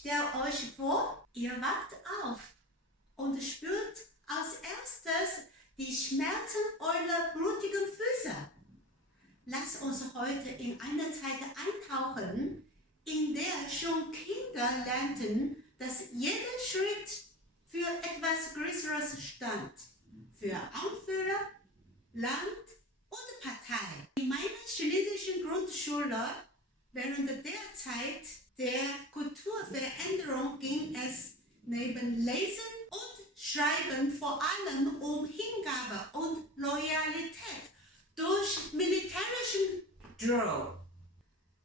Stellt euch vor, ihr wacht auf und spürt als erstes die Schmerzen eurer blutigen Füße. Lasst uns heute in eine Zeit eintauchen, in der schon Kinder lernten, dass jeder Schritt für etwas Größeres stand. Für Anführer, Land und Partei. In meiner chinesischen Grundschule während der Zeit der Kulturveränderung ging es neben Lesen und Schreiben vor allem um Hingabe und Loyalität durch militärischen Drill.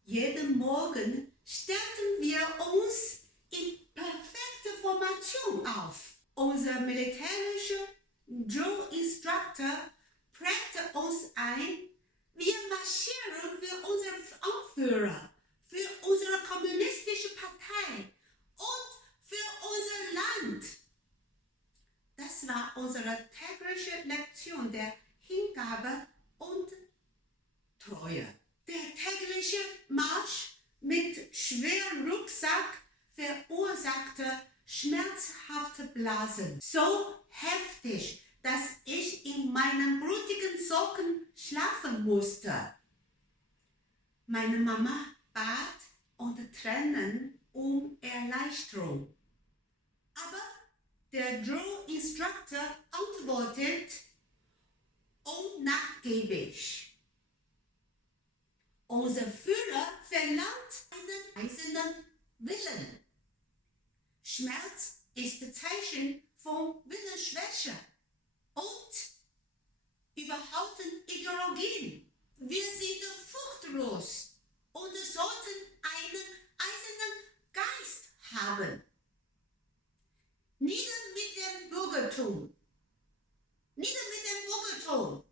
Jeden Morgen stellten wir uns in perfekter Formation auf. Unser militärischer Drill-Instructor prägte uns ein, wir marschieren für unseren Anführer, für unsere kommunistische Partei und für unser Land. Das war unsere tägliche Lektion der Hingabe und Treue. Der tägliche Marsch mit schwerem Rucksack verursachte schmerzhafte Blasen. So heftig, dass ich in meinen blutigen Socken schlafen musste. Meine Mama bat unter Tränen um Erleichterung. Aber der Drill-Instructor antwortet unnachgiebig. Unser Führer verlangt einen eisernen Willen. Schmerz ist Zeichen von Willensschwäche und überhaupt Ideologien. Wir sind furchtlos und sollten einen eisernen Geist haben. Nieder mit dem Bürgertum. Nieder mit dem Bürgertum.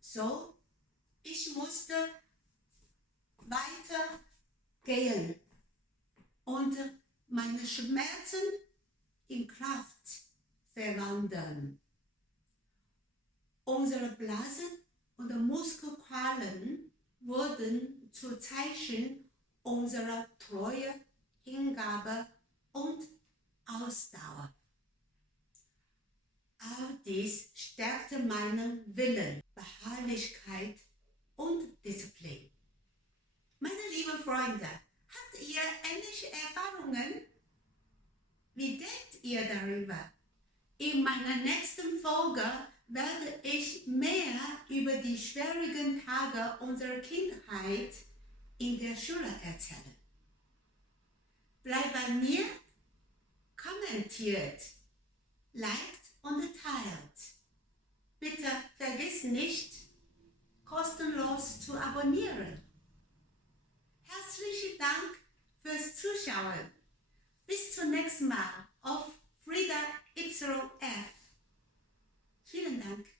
So, ich musste weitergehen und meine Schmerzen in Kraft verwandeln. Unsere Blasen und Muskelqualen wurden zu Zeichen unserer Treue, Hingabe und Ausdauer. All dies stärkte meinen Willen, Beharrlichkeit und Disziplin. Meine lieben Freunde, habt ihr ähnliche Erfahrungen? Wie denkt ihr darüber? In meiner nächsten Folge werde ich mehr über die schwierigen Tage unserer Kindheit in der Schule erzählen. Bleibt bei mir, kommentiert, liked und teilt. Bitte vergiss nicht, kostenlos zu abonnieren. Herzlichen Dank fürs Zuschauen. Bis zum nächsten Mal auf Frida YF. Vielen Dank.